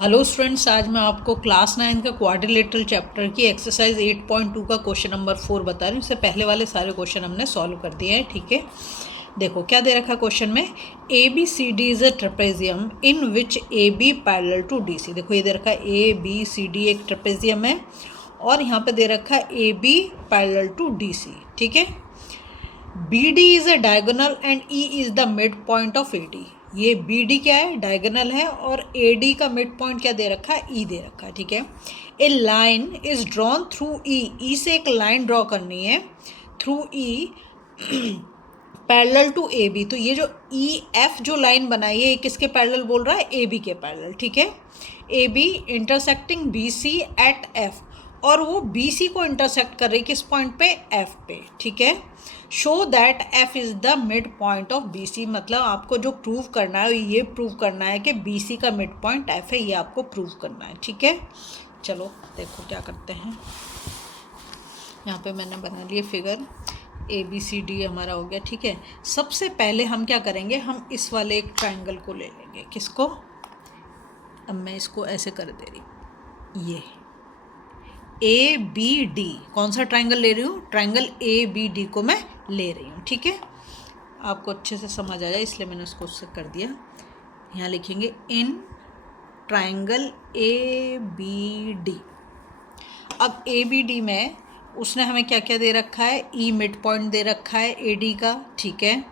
Hello students, आज मैं आपको क्लास 9 का क्वाड्रिलेटरल चैप्टर की एक्सरसाइज 8.2 का क्वेश्चन नंबर 4 बता रही हूँ। इससे पहले वाले सारे क्वेश्चन हमने सॉल्व कर दिए हैं। ठीक है, देखो क्या दे रखा है क्वेश्चन में। A B C D is a trapezium in which A B parallel to D C. देखो ये दे रखा है ए बी सी डी एक ट्रेपेजियम है और यहाँ पे दे रखा है A B parallel to D C. ठीक है, B D is a diagonal and E is the mid point of A D. ये बी डी क्या है, डायगोनल है, और ए डी का मिड पॉइंट क्या दे रखा है, ई दे रखा है। ठीक है, a line is drawn through E. E से एक लाइन ड्रॉ करनी है through E parallel to A B. तो ये जो ई एफ जो लाइन बनाई है ये किसके पैरेलल बोल रहा है, ए बी के पैरेलल। ठीक है, A B intersecting B C at F, और वो बी सी को इंटरसेक्ट कर रही किस पॉइंट पे, एफ पे। ठीक है, show that F is the mid point of B C. मतलब आपको जो प्रूव करना है ये प्रूव करना है कि बी सी का मिड पॉइंट एफ है, ये आपको प्रूव करना है। ठीक है, चलो देखो क्या करते हैं। यहाँ पे मैंने बना लिए figure, A B C D हमारा हो गया। ठीक है, सबसे पहले हम क्या करेंगे, हम इस वाले एक ट्राइंगल को ले लेंगे। किसको, अब मैं इसको ऐसे कर दे रही हूँ, ये ए बी डी। कौन सा ट्राइंगल ले रही हूँ, ट्राइंगल ए बी डी को मैं ले रही हूँ। ठीक है, आपको अच्छे से समझ आ जाए इसलिए मैंने उसको उससे कर दिया। यहाँ लिखेंगे in triangle A B D. अब ए बी डी में उसने हमें क्या क्या दे रखा है, ई मिड पॉइंट दे रखा है ए डी का। ठीक है,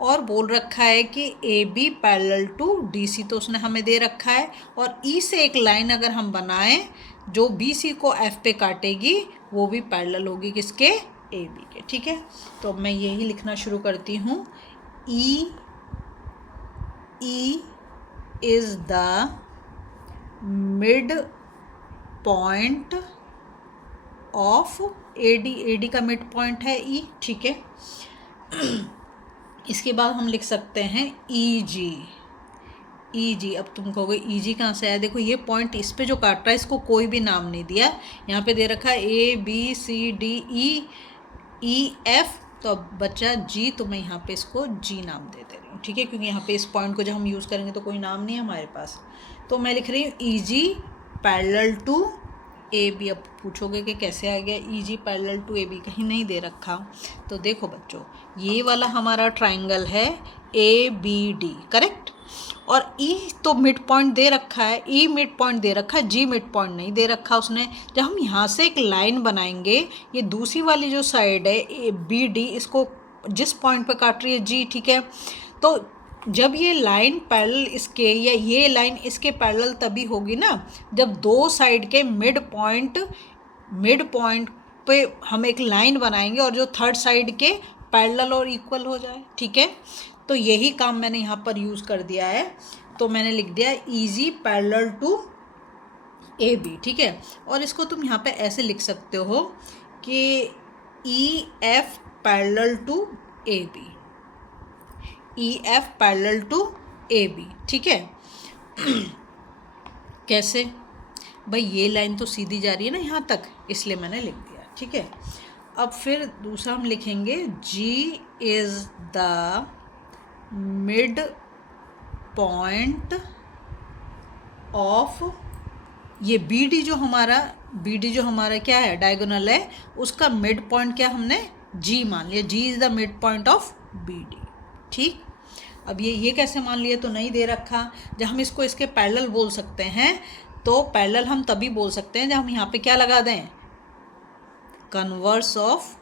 और बोल रखा है कि A B parallel to D C, तो उसने हमें दे रखा है। और ई से एक लाइन अगर हम बनाएं जो बी सी को एफ पे काटेगी वो भी पैरेलल होगी किसके, ए बी के। ठीक है, तो अब मैं यही लिखना शुरू करती हूँ, E is the mid point of A D. A D का मिड पॉइंट है ई। ठीक है, इसके बाद हम लिख सकते हैं ई जी। ई जी, अब तुम कहोगे ई जी कहाँ से आया, देखो ये पॉइंट इस पे जो काट रहा है इसको कोई भी नाम नहीं दिया। यहाँ पे दे रखा है A B C D E F, तो अब बचा जी, तो मैं यहाँ पे इसको जी नाम दे रही हूँ। ठीक है, क्योंकि यहाँ पे इस पॉइंट को जब हम यूज़ करेंगे तो कोई नाम नहीं है हमारे पास, तो मैं लिख रही हूँ ई जी पैरेलल टू ए बी। अब पूछोगे कि कैसे आ गया ई जी पैरेलल टू ए बी, कहीं नहीं दे रखा। तो देखो बच्चों, ये वाला हमारा ट्राइंगल है ए बी डी, करेक्ट, और ई तो मिड पॉइंट दे रखा है, ई मिड पॉइंट दे रखा है, जी मिड पॉइंट नहीं दे रखा उसने। जब हम यहाँ से एक लाइन बनाएंगे, ये दूसरी वाली जो साइड है ए बी डी, इसको जिस पॉइंट पे काट रही है जी, ठीक है, तो जब ये लाइन पैरेलल इसके, या ये लाइन इसके पैरेलल तभी होगी ना जब दो साइड के मिड पॉइंट पे हम एक लाइन बनाएंगे और जो थर्ड साइड के पैरेलल और इक्वल हो जाए। ठीक है, तो यही काम मैंने यहाँ पर यूज़ कर दिया है, तो मैंने लिख दिया ई जी पैरेलल टू ए बी। ठीक है, और इसको तुम यहाँ पे ऐसे लिख सकते हो कि E F parallel to A B, E F parallel to A B. ठीक है, कैसे भाई, ये लाइन तो सीधी जा रही है ना यहाँ तक, इसलिए मैंने लिख दिया। ठीक है, अब फिर दूसरा हम लिखेंगे G is the mid point of, ये बी डी जो हमारा क्या है, डायगोनल है, उसका मिड पॉइंट क्या हमने जी मान लिया, G is the mid point of B D. ठीक, अब ये कैसे मान लिया, तो नहीं दे रखा। जब हम इसको इसके पैरेलल बोल सकते हैं, तो पैरेलल हम तभी बोल सकते हैं जब हम यहाँ पे क्या लगा दें, converse of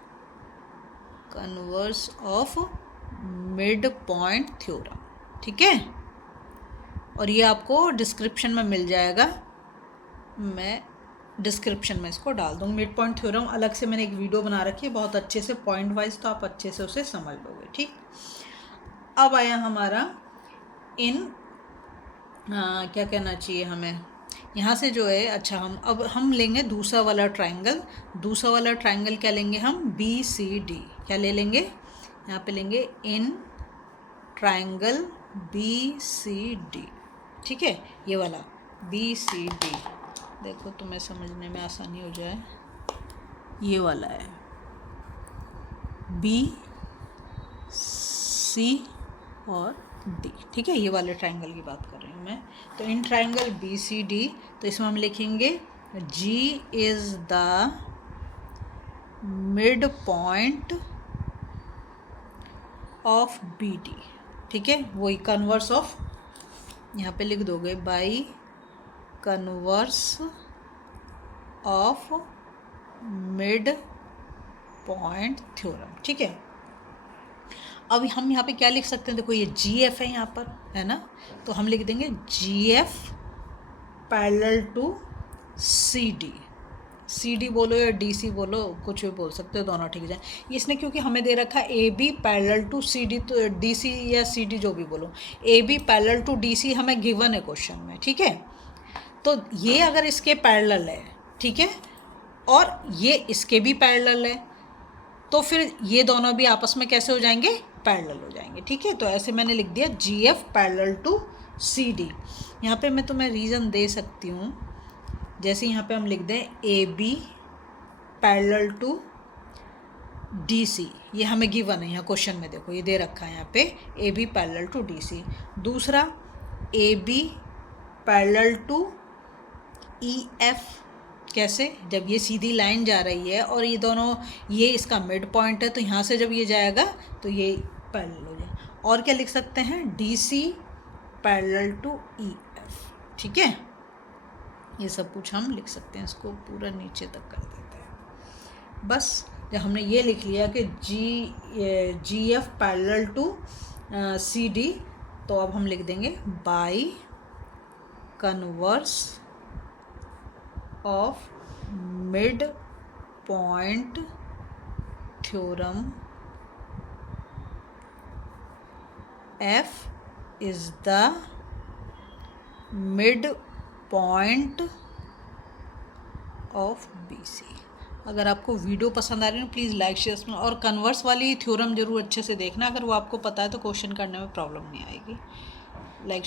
mid point theorem. ठीक है, और ये आपको डिस्क्रिप्शन में मिल जाएगा, मैं डिस्क्रिप्शन में इसको डाल दूँगी। मिड पॉइंट थ्योरम अलग से मैंने एक वीडियो बना रखी है बहुत अच्छे से, पॉइंट वाइज, तो आप अच्छे से उसे समझ लोगे। ठीक, अब आया हमारा इन क्या कहना चाहिए हमें यहाँ से जो है, अच्छा हम लेंगे दूसरा वाला ट्राइंगल क्या लेंगे हम, बी सी डी। क्या ले लेंगे, यहाँ पे लेंगे in triangle B C D. ठीक है, ये वाला बी सी डी, देखो तुम्हें समझने में आसानी हो जाए, ये वाला है बी सी और डी, ठीक है, ये वाले ट्रायंगल की बात कर रही हूँ मैं। तो in triangle B C D, तो इसमें हम लिखेंगे G is the mid point of B D, ठीक है, वही कन्वर्स ऑफ, यहाँ पे लिख दोगे by converse of mid point theorem, ठीक है। अब हम यहाँ पे क्या लिख सकते हैं, देखो ये जी एफ है यहाँ पर, है ना, तो हम लिख देंगे G F parallel to C D, C D बोलो या डी सी बोलो, कुछ भी बोल सकते हो, दोनों ठीक है। इसने क्योंकि हमें दे रखा है A B parallel to C D, तो डी सी या सी डी जो भी बोलो, A B parallel to D C हमें गिवन है क्वेश्चन में, ठीक है। तो ये अगर इसके पैरेलल है, ठीक है, और ये इसके भी पैरेलल है, तो फिर ये दोनों भी आपस में कैसे हो जाएंगे, पैरेलल हो जाएंगे, ठीक है। तो ऐसे मैंने लिख दिया G F parallel to C D. यहाँ पे मैं तुम्हें रीज़न दे सकती हूँ, जैसे यहाँ पे हम लिख दें A B parallel to D C, ये हमें गिवन है यहाँ क्वेश्चन में, देखो ये दे रखा है यहाँ पे A B parallel to D C. दूसरा A B parallel to E F, कैसे, जब ये सीधी लाइन जा रही है और ये दोनों, ये इसका मिड पॉइंट है, तो यहाँ से जब ये जाएगा तो ये पैरेलल हो जाए। और क्या लिख सकते हैं, D C parallel to E F, ठीक है, ये सब कुछ हम लिख सकते हैं, इसको पूरा नीचे तक कर देते हैं। बस जब हमने ये लिख लिया कि G F parallel to C D, तो अब हम लिख देंगे by converse of mid point theorem F is the mid point of B C. अगर आपको वीडियो पसंद आ रही है प्लीज़ लाइक शेयर, और कन्वर्स वाली थ्योरम जरूर अच्छे से देखना, अगर वो आपको पता है तो क्वेश्चन करने में प्रॉब्लम नहीं आएगी। लाइक